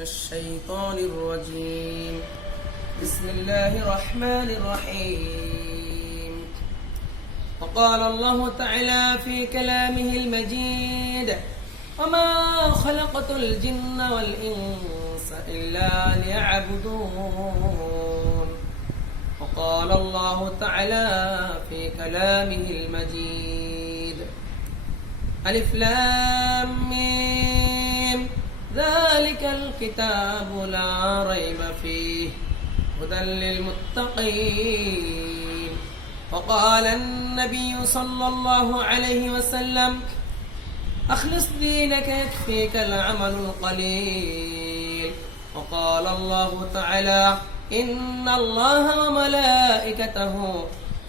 الشيطان الرجيم بسم الله الرحمن الرحيم وقال الله تعالى في كلامه المجيد وما خلقت الجن والإنس إلا ليعبدون وقال الله تعالى في كلامه المجيد ألف لام ميم ذلك الكتاب لا ريب فيه هدى للمتقين وقال النبي صلى الله عليه وسلم أخلص دينك يكفيك العمل القليل وقال الله تعالى إن الله وملائكته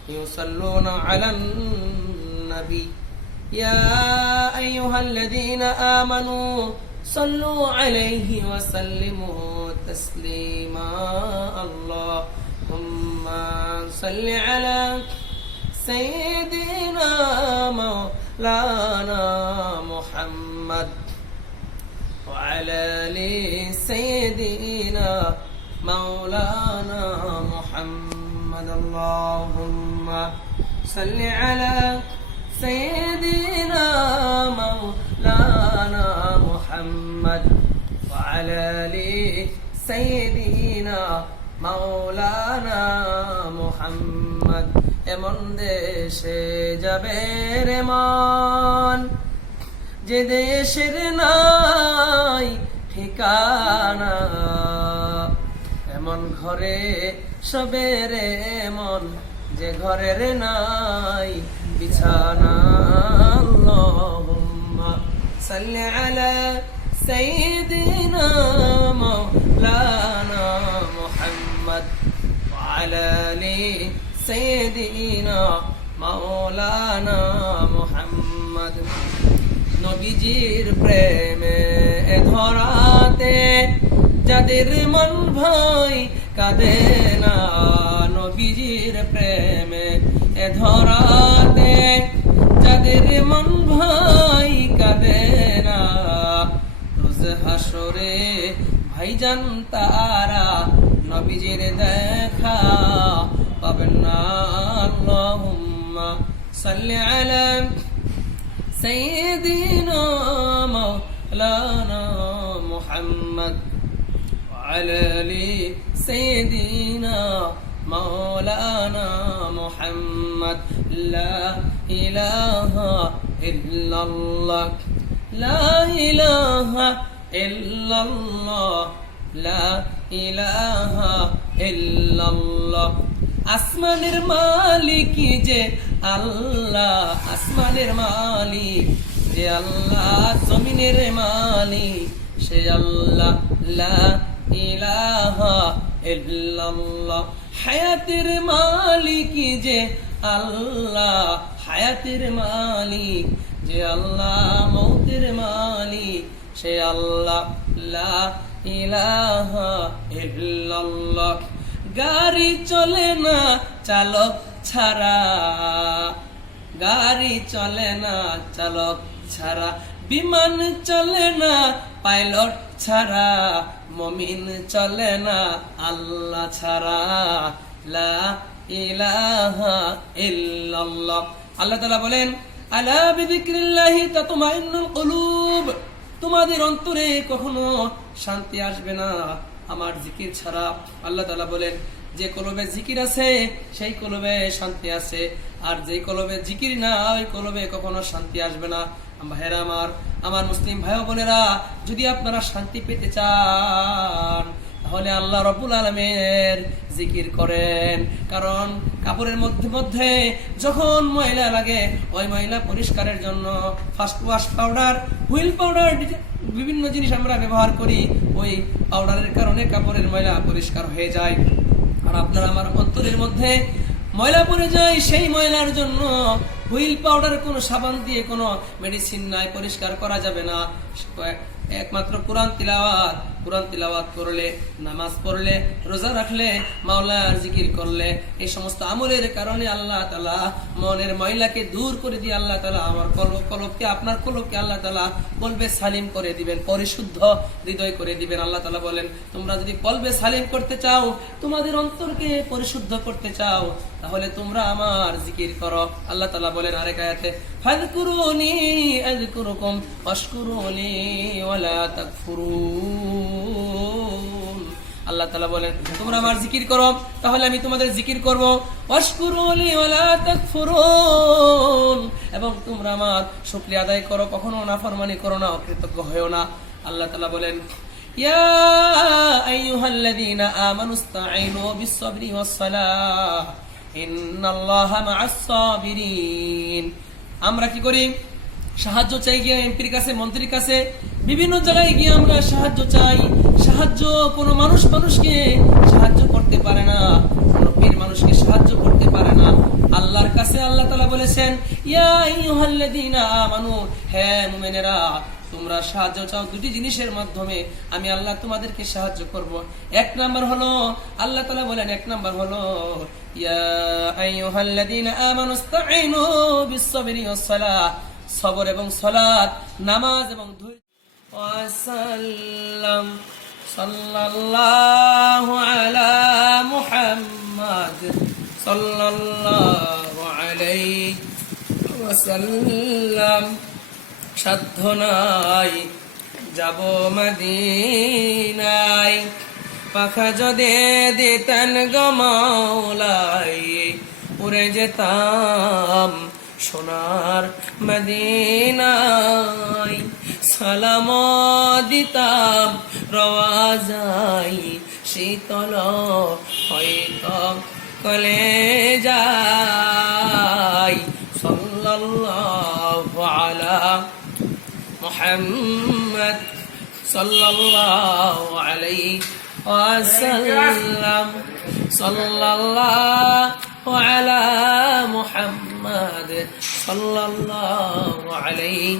يصلون على النبي يا أيها الذين آمنوا صلوا عليه وسلموا تسليما اللهم صل على سيدنا مولانا محمد وعلى آل سيدنا مولانا محمد اللهم صل على سيدنا مولانا محمد وعلى آل سيدنا مولانا محمد এমন দেশে যাবে রে মন যে দেশের নাই ঠিকানা এমন ঘরে শবে রে মন যে ঘরের নাই বিছানা আল্লাহুম্মা সাল্লি আলা সাইয়্যিদিনা মাওলানা মুহাম্মদ ওয়া আলা আলি সাইয়্যিদিনা মাওলানা মুহাম্মদ নবীজির প্রেমে ধরাতে যাদের মন ভাই কাঁদে না নবীজির প্রেমে ধরাতে যাদের মন ভাই কাঁদে না রোজ হাসরে ভাইজান তারা নবীজির দেখা পাবেন না আল্লাহুম্মা সাল্লি আলা সাইয়্যিদিনা মাওলানা মুহাম্মদ ওয়া আলা আলি সাইয়্যিদিনা مولانا محمد لا إله إلا الله لا إله إلا الله لا إله إلا الله আসমানের মালিক যে আল্লাহ আসমানের মালিক যে আল্লাহ জমিনের মালিক সে আল্লাহ লা ইলাহা ইল্লাল্লাহ হায়াতের মালিক যে আল্লাহ হায়াতের মালিক যে আল্লাহ মৌতের মালিক সে আল্লাহ লা ইলাহা ইল্লাল্লাহ গাড়ি চলে না চালক ছাড়া গাড়ি চলে না চালক ছাড়া বিমান চলে না পাইলট ছাড়া মুমিন চলে না আল্লাহ ছাড়া লা ইলাহা ইল্লাল্লাহ আল্লাহ তাআলা বলেন আলা বিযিকরিল্লাহি তাতমাইন্নুল কুলুব তোমাদের অন্তরে কখনো শান্তি আসবে না আমার জিকির ছাড়া আল্লাহ তাআলা বলেন যে কলবে জিকির আছে সেই কলবে শান্তি আছে আর যে কলবে জিকির না ওই কলবে কখনো শান্তি আসবে না ভাইরা আমার মুসলিম ভাই বোনেরা যদি আপনারা শান্তি পেতে চান তাহলে আল্লাহ রাব্বুল আলামিনের জিকির করেন কারণ কাপড়ের মধ্যে যখন ময়লা লাগে ওই ময়লা পরিষ্কারের জন্য first wash powder wheel powder বিভিন্ন জিনিস আমরা ব্যবহার করি ওই পাউডারের কারণে কাপড়ের ময়লা পরিষ্কার হয়ে যায় আর আপনার আমার অন্তরের মধ্যে ময়লা পড়ে যায় সেই ময়লার জন্য হুইল পাউডার কোনো সাবান দিয়ে কোনো মেডিসিন নাই পরিষ্কার করা যাবে না একমাত্র কোরআন তিলাওয়াত কোরআন তিলাওয়াত করলে, নামাজ পড়লে, রোজা রাখলে, মাওলার জিকির করলে, এই সমস্ত আমলের কারণে আল্লাহ তাআলা মনের ময়লাকে দূর করে দিয়ে আল্লাহ তাআলা আমার কলবকে, আপনার কলবকে আল্লাহ তাআলা কলবে সালিম করে দিবেন, পরিশুদ্ধ হৃদয় করে দিবেন। আল্লাহ তাআলা বলেন, তোমরা যদি কলবে সালিম করতে চাও, তোমাদের অন্তরকে পরিশুদ্ধ করতে চাও, তাহলে তোমরা আমার জিকির করো। আল্লাহ তাআলা বলেন আরেক আয়াতে, ফাযকুরুনি আযকুরুকুম ওয়াশকুরুলি ওয়ালা তাকফুরুন। আল্লাহ তাআলা বলেন, তোমরা আমার জিকির করো, তাহলে আমি তোমাদের জিকির করব। ওয়াশকুরুলি ওয়ালা তাকফুরুন, এবং তোমরা আমার শুকরিয়া আদায় করো, কখনো নাফরমানি করো না, অকৃতজ্ঞ হয়ো না। আল্লাহ তাআলা বলেন, ইয়া আইয়ুহাল্লাযীনা আমানুস্তাঈনু বিস-সাবরি ওয়াস-সালাহ ইন্নাল্লাহা মা'আস-সাবিরিন। আমরা কি করি? সাহায্য চাই গিয়ে এমপির কাছে, মন্ত্রীর কাছে, বিভিন্ন জায়গায় গিয়ে আমরা সাহায্য চাই। সাহায্য কোনো মানুষকে সাহায্য করতে পারে না, কোনো পীর মানুষকে সাহায্য করতে পারে না। আল্লাহর কাছে আল্লাহ তাআলা বলেছেন, ইয়া আইয়ুহাল্লাযীনা আমানু, হে মুমিনেরা, তোমরা সাহায্য চাও দুটি জিনিসের মাধ্যমে, আমি আল্লাহ তোমাদেরকে সাহায্য করব। এক নাম্বার হলো, আল্লাহ তাআলা বলেন, এক নাম্বার হলো ইয়া আইয়ুহাল্লাযীনা আমানুস্তাঈনু বিস-সাবরি ওয়াস-সালাহ, সবর এবং সালাত, নামাজ এবং ধৈর্য। ওয়াসাল্লাম সাল্লাল্লাহু আলা মুহাম্মাদ সাল্লাল্লাহু আলাইহি ওয়াসাল্লাম। সাধ্য নাই যাব মদিনায়, পাখা যদি দিতেন গো মাওলাই, উড়ে যেতাম সোনার মদিনায়। সালাম দিতাম রওয়াজাই, শীতল হয়তো কলেজায়। সাল্লাল্লাহু আলা মুহাম্মদ সাল্লাল্লাহু আলাইহি ওয়াসাল্লাম। সাল্লাল্লাহু আলা মুহাম্মদ সাল্লাল্লাহু আলাইহি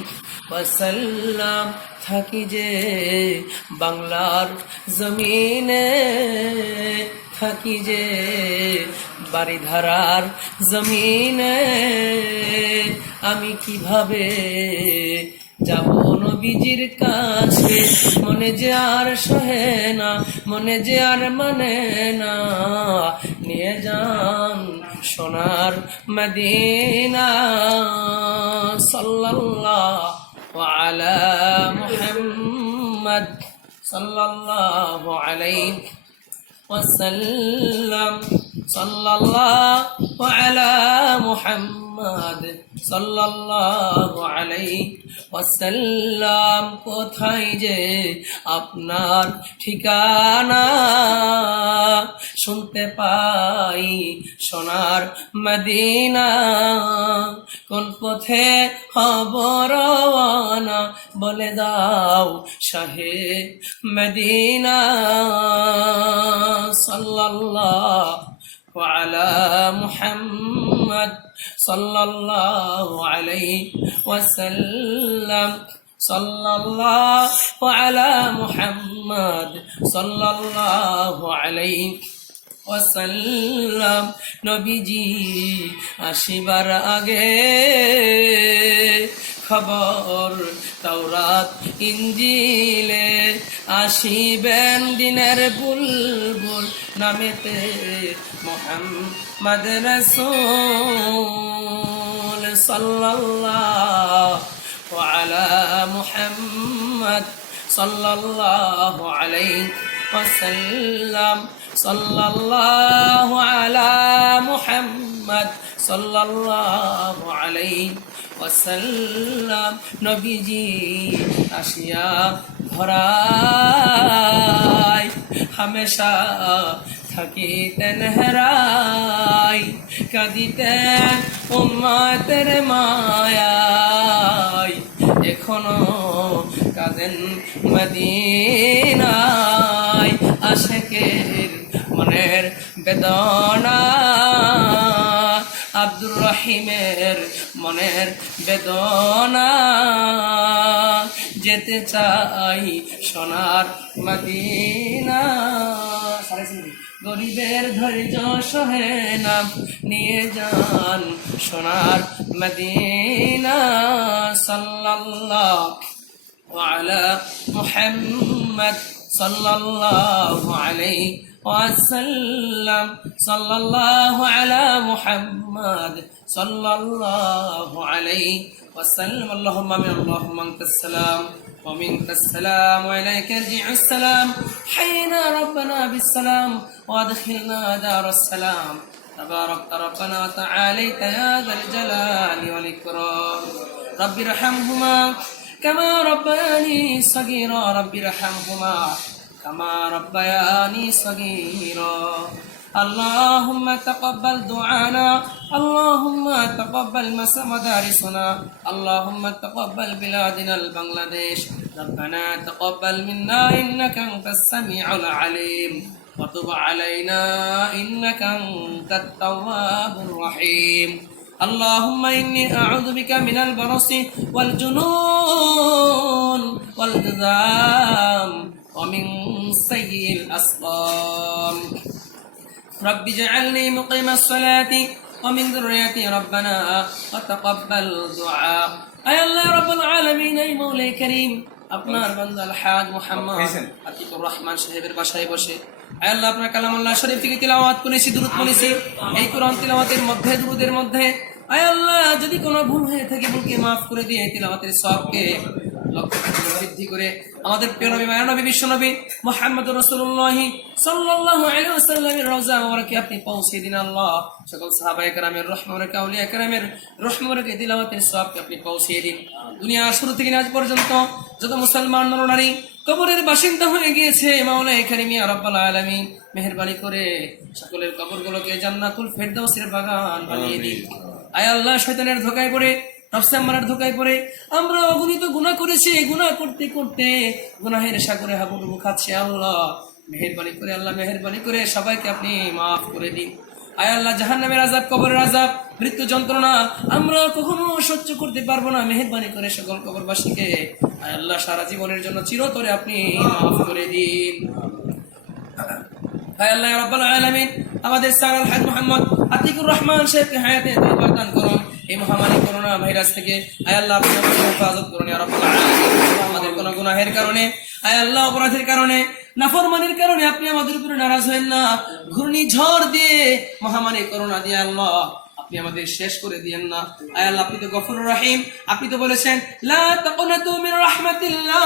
ওয়াসাল্লাম। থাকি যে বাংলার জমিনে, থাকি যে বাড়িধারার জমিনে, আমি কিভাবে যাব নবীজির কাছে? মনে যে আর সহে না, মনে যে আর মানে না, নিয়ে যান সোনার মদিনা। সাল্লাল্লাহু আলা মুহাম্মদ সাল্লাল্লাহু আলাইহি ওয়াসাল্লাম। সাল্লাল্লাহু আলা মুহাম্মদ সাল্লাল্লাহু আলাইহি ওয়াসাল্লাম। কোথায় যে আপনার ঠিকানা, শুনতে পাই সোনার মদিনা। কোন পথে হব রওয়ানা, বলে দাও শাহে মদিনা। সাল্লাল্লাহু আলা মুহাম্মদ সাল্লাল্লাহু আলাইহি ওয়াসাল্লাম। সাল্লাল্লাহু আলা মুহাম্মদ সাল্লাল্লাহু আলাইহি ওয়াসাল্লাম। নবীজি আসিবার আগে খবর তাওরাত ইনজিলে, আসিবেন দিনের বুলবুল নামেতে মুহাম্মদ রাসূল। সাল্লাল্লাহু আলা মুহাম্মদ সাল্লাল্লাহু আলাইহি ওয়াসাল্লাম। সাল্লাল্লাহু আলা মুহাম্মদ সাল্লাল্লাহু আলাইহি ওয়াসাল্লাম। নবীজি আসিয়া ধরায় হামেশা থাকিতেন হেরাই, কাঁদিতেন উম্মতের মায়ায়, এখনো কাঁদেন মদিনায়। আশিকের মনের বেদনা, আব্দুর রহিমের মনের বেদনা, যেতে চাই সোনার মদিনা। গরিবের ধৈর্য সহে না, নিয়ে যান সোনার মদিনা। সাল্লাল্লাহু আলা মুহাম্মদ সাল্লাল্লাহু আলাইহি ওয়াসাল্লাম, সাল্লাল্লাহু আলা মুহাম্মদ সাল্লাল্লাহু আলাইহি ওয়াসাল্লাম। আল্লাহুম্মা আমিন। আল্লাহুম্মা আনতাস সালাম ওয়া মিনকাস সালাম ওয়া ইলাইকা ইয়ারজিউস সালাম। হাইনা রাব্বানা বিস সালাম ওয়া আদখিলনা দারাস সালাম। تبارك ربنا وتعاليت يا ذا الجلال والإكرام. رب ارحمهما كما ربياني صغيرا. رب ارحمهما كما ربياني صغيرا. اللهم تقبل دعانا، اللهم تقبل مدارسنا، اللهم تقبل بلادنا البنغلاديش. ربنا تقبل منا إنك أنت السميع العليم وتب علينا إنك أنت التواب الرحيم. اللهم إني أعوذ بك من البرص والجنون والجذام ومن سيء الأسقام. رب اجعلني مقيم الصلاة ومن ذريتي ربنا وتقبل دعاء. أي الله رب العالمين أي مولاي كريم আপনার বান্দা আলহাজ মুহাম্মদ আতিকুর রহমান সাহেবের বাসায় বসে আয় আল্লাহ আপনার কালামুল্লাহ শরীফ থেকে তিলাওয়াত করেছি, দুরূদ পড়েছি। এই কোরআন তিলাওয়াতের মধ্যে, দুরূদের মধ্যে আয় আল্লাহ যদি কোনো ভুল হয়ে থাকে ভুলকে মাফ করে দিয়ে তিলাওয়াতের সওয়াবকে লক্ষ বৃদ্ধি করে আমাদের প্রিয় নবী মায়া নবী বিশ্ব নবী মুহাম্মদুর রাসূলুল্লাহ সাল্লাল্লাহু আলাইহি ওয়াসাল্লামের রওজা মোবারকে আপনি পৌঁছে দিন আল্লাহ। সকল সাহাবায়ে কেরামের রহ মোবারক, আউলিয়া কেরামের রহ মোবারক তিলাওয়াতের সওয়াবকে আপনি পৌঁছে দিন। দুনিয়ার শুরু থেকে আজ পর্যন্ত যত মুসলমান নরনারী কবরের বাসিন্দা হয়ে গিয়েছে মাওলায়ে কারীম ইয়া রাব্বাল আলামিন মেহেরবানি করে সকলের কবরগুলোকে জান্নাতুল ফেরদাউসের বাগান বানিয়ে দিন। আয় আল্লাহ শয়তানের ধোঁকায় পড়ে, নফসে আম্মারার ধোঁকায় পড়ে আমরা অগণিত গুনাহ করেছি। গুনাহ করতে করতে গুনাহের সাগরে হাবুডুবু খাচ্ছি। আল্লাহ মেহেরবানি করে, আল্লাহ মেহেরবানি করে সবাইকে আপনি মাফ করে দিন। আয় আল্লাহ জাহান্নামের আযাব, কবরের আযাব, মৃত্যু যন্ত্রণা আমরা কখনো সহ্য করতে পারবো না। মেহেরবানি করে সকল কবরবাসীকে আয় আল্লাহ সারা জীবনের জন্য চিরতরে আপনি মাফ করে দিন। আয় আল্লাহ রাব্বুল আলামিন আমাদের স্যার আলহাজ মুহাম্মদ আতিকুর রহমান সাহেবকে হায়াতে তৌফিক দান করুন। এই মহামারী করোনা ভাইরাস থেকে আয় আল্লাহ আপনি আমাদের হেফাজত করুন ইয়া রাব্বুল আলামিন। আমাদের কোনো গুনাহের কারণে আয় আল্লাহ, অপরাধের কারণে, নাফরমানির কারণে আপনি আমাদের উপরে নারাজ হবেন না। ঘূর্ণিঝড় দিয়ে, মহামারী করোনা দিয়ে আল্লাহ আপনি আমাদের শেষ করে দিয়েন না। আয় আল্লাহ আপনি তো গফুরুর রহিম, আপনি তো বলেছেন লা তাকুনাতু মির রাহমাতিল্লাহ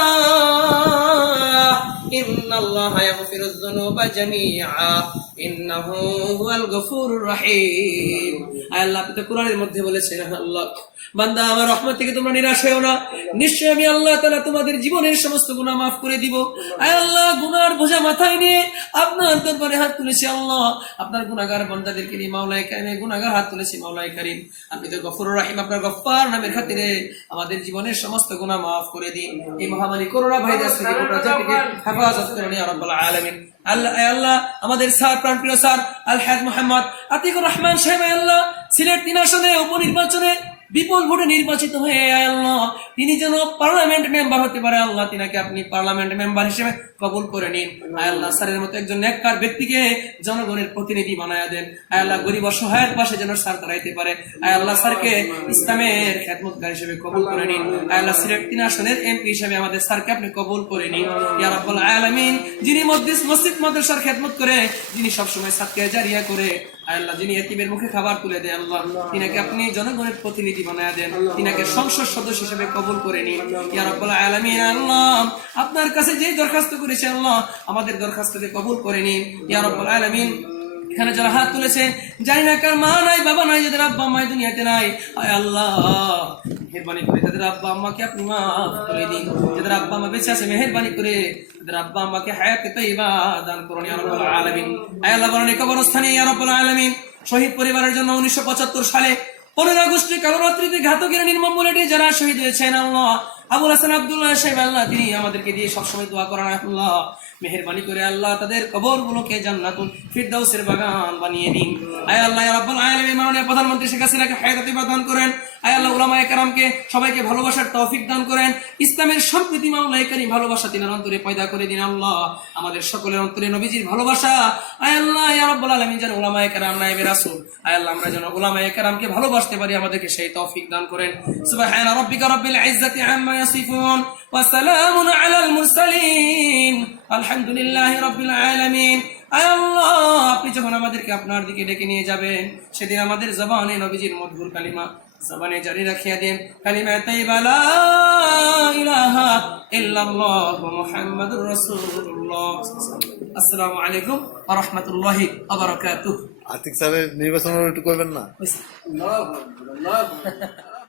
ইন্নাল্লাহা ইয়াগফিরুয যুনুবা জামিআ ইন্নাহু হুয়াল গফুরুর রহিম। আয় আল্লাহ আপনি তো কোরআনের মধ্যে বলেছেন আল্লাহ বান্দা আমার রহমত থেকে তোমরা নিরাশ হও না, নিশ্চয়ই আমি আল্লাহ তাআলা তোমাদের জীবনের সমস্ত গুনাহ মাফ করে দিব। আয় আল্লাহ গুনার বোঝা মাথায় নিয়ে আপনার দরবারে হাত তুলেছি আল্লাহ, আপনার গুনাহগার বান্দাদেরকে নিয়ে মাওলায়ে কারীমের গুনাহগার হাত তুলেছি মাওলায়ে কারীম। আপনি তো গফুরুর রহিম, আপনার গফফার নামের খাতিরে আমাদের জীবনের সমস্ত গুনাহ মাফ করে দিন। এই মহামারী করোনা ভাইরাস থেকে গোটা জাতিকে হেফাজত করুন ইয়া রাব্বুল আলামিন। আল্লাহ আল্লাহ আমাদের স্যার, প্রাণপ্রিয় স্যার আলহাজ মুহাম্মদ আতিকুর রহমান সাহেব আল্লাহ সিলেট 3 আসনে উপনির্বাচনে বিপুল ভোটে নির্বাচিত হয়ে আল্লাহ তিনি যেন পার্লামেন্ট মেম্বার হতে পারে আল্লাহ তিনাকে আপনি পার্লামেন্ট মেম্বার হিসেবে কবুল করে নিন। আয় আল্লাহ স্যারের মতো একজন নেককার ব্যক্তিকে জনগণের প্রতিনিধি বানায়া দেন। আয় আল্লাহ গরিব অসহায়ের পাশে যেন স্যার দাঁড়াইতে পারে। আয় আল্লাহ স্যারকে ইসলামের খেদমতগার হিসেবে কবুল করে নিন। আয় আল্লাহ সিলেট 3 আসনের এমপি হিসেবে আমাদের স্যারকে আপনি কবুল করে নিন ইয়া রাব্বুল আলামিন। যিনি মসজিদ মাদ্রাসার খেদমত করে, যিনি সবসময় সাদকা জারিয়া করে, আয় আল্লাহ যিনি এতিমের মুখে খাবার তুলে দেন আল্লাহ তিনাকে আপনি জনগণের প্রতিনিধি বানায়া দেন, তিনাকে সংসদ সদস্য হিসেবে কবুল করে নিন ইয়া রাব্বুল আলামিন। আল্লাহ আপনার কাছে যে দরখাস্ত করেছে আল্লাহ আমাদের দরখাস্তকে কবুল করে নিন ইয়া রাব্বুল আলামিন। এখানে যারা হাত তুলেছে জানি না কার মা নাই, বাবা নাই, যাদের আব্বা আম্মা দুনিয়াতে নাই, আয় আল্লাহ মেহেরবানি করে তাদের আব্বা আম্মাকে আপনি মাফ করে দিন। যাদের আব্বা আম্মা বেঁচে আছে মেহেরবানি করে তাদের আব্বা আম্মাকে হায়াতে তাইয়্যিবা দান করুন ইয়া রাব্বুল আলামিন। আয় আল্লাহ বলেন কবরস্থানে ইয়া রাব্বুল আলামিন শহীদ পরিবারের জন্য 1975 সালে 15 আগস্টে কালো রাত্রিতে ঘাতকের নির্মম বুলেটে যারা শহীদ হয়েছেন আল্লাহ আবুল হাসান আব্দুল্লাহ সাহেব আল্লাহ তিনি আমাদেরকে দিয়ে সবসময় দোয়া করেন আল্লাহ মেহেরবানি করে আল্লাহ তাদের কবরগুলোকে জান্নাতুল ফিরদাউসের বাগান বানিয়ে দিন। আয় আল্লাহ রাব্বুল আলামিন মাননীয় প্রধানমন্ত্রী শেখ হাসিনাকে হায়াতে তাইয়্যিবা দান করেন। আয় আল্লাহ উলামায়ে কেরামকে সবাইকে ভালোবাসার তৌফিক দান করেন। ইসলামের সম্প্রীতি মাওলায়ে কারীম ভালোবাসা তিনার অন্তরে পয়দা করে দিন আল্লাহ। আমাদের সকলের অন্তরে নবীজির ভালোবাসা আয় আল্লাহ ইয়া রাব্বুল আলামিন যেন উলামায়ে কেরাম নায়েবে রাসূল আয় আল্লাহ আমরা যেন উলামায়ে কেরামকে ভালোবাসতে পারি, আমাদেরকে সেই তৌফিক দান করেন। সুবহান রাব্বিকা রাব্বিল ইজ্জাতি আম্মা ইয়াসিফুন ওয়া সালামুন আলাল মুরসালিন আলহামদুলিল্লাহি রাব্বিল আলামিন। আয় আল্লাহ আপনি যখন আমাদেরকে আপনার দিকে ডেকে নিয়ে যাবেন সেদিন আমাদের জবানে নবীজির মধুর কালিমা জবানে জারি রাখিয়া দেন, কালিমা তাইয়্যিবা লা ইলাহা ইল্লাল্লাহ মুহাম্মাদুর রাসূলুল্লাহ। আসসালামু আলাইকুম ওয়া রাহমাতুল্লাহি ওয়া বারাকাতুহু। আতিক স্যারের নির্বাচন একটু করবেন না? আল্লাহু আকবার।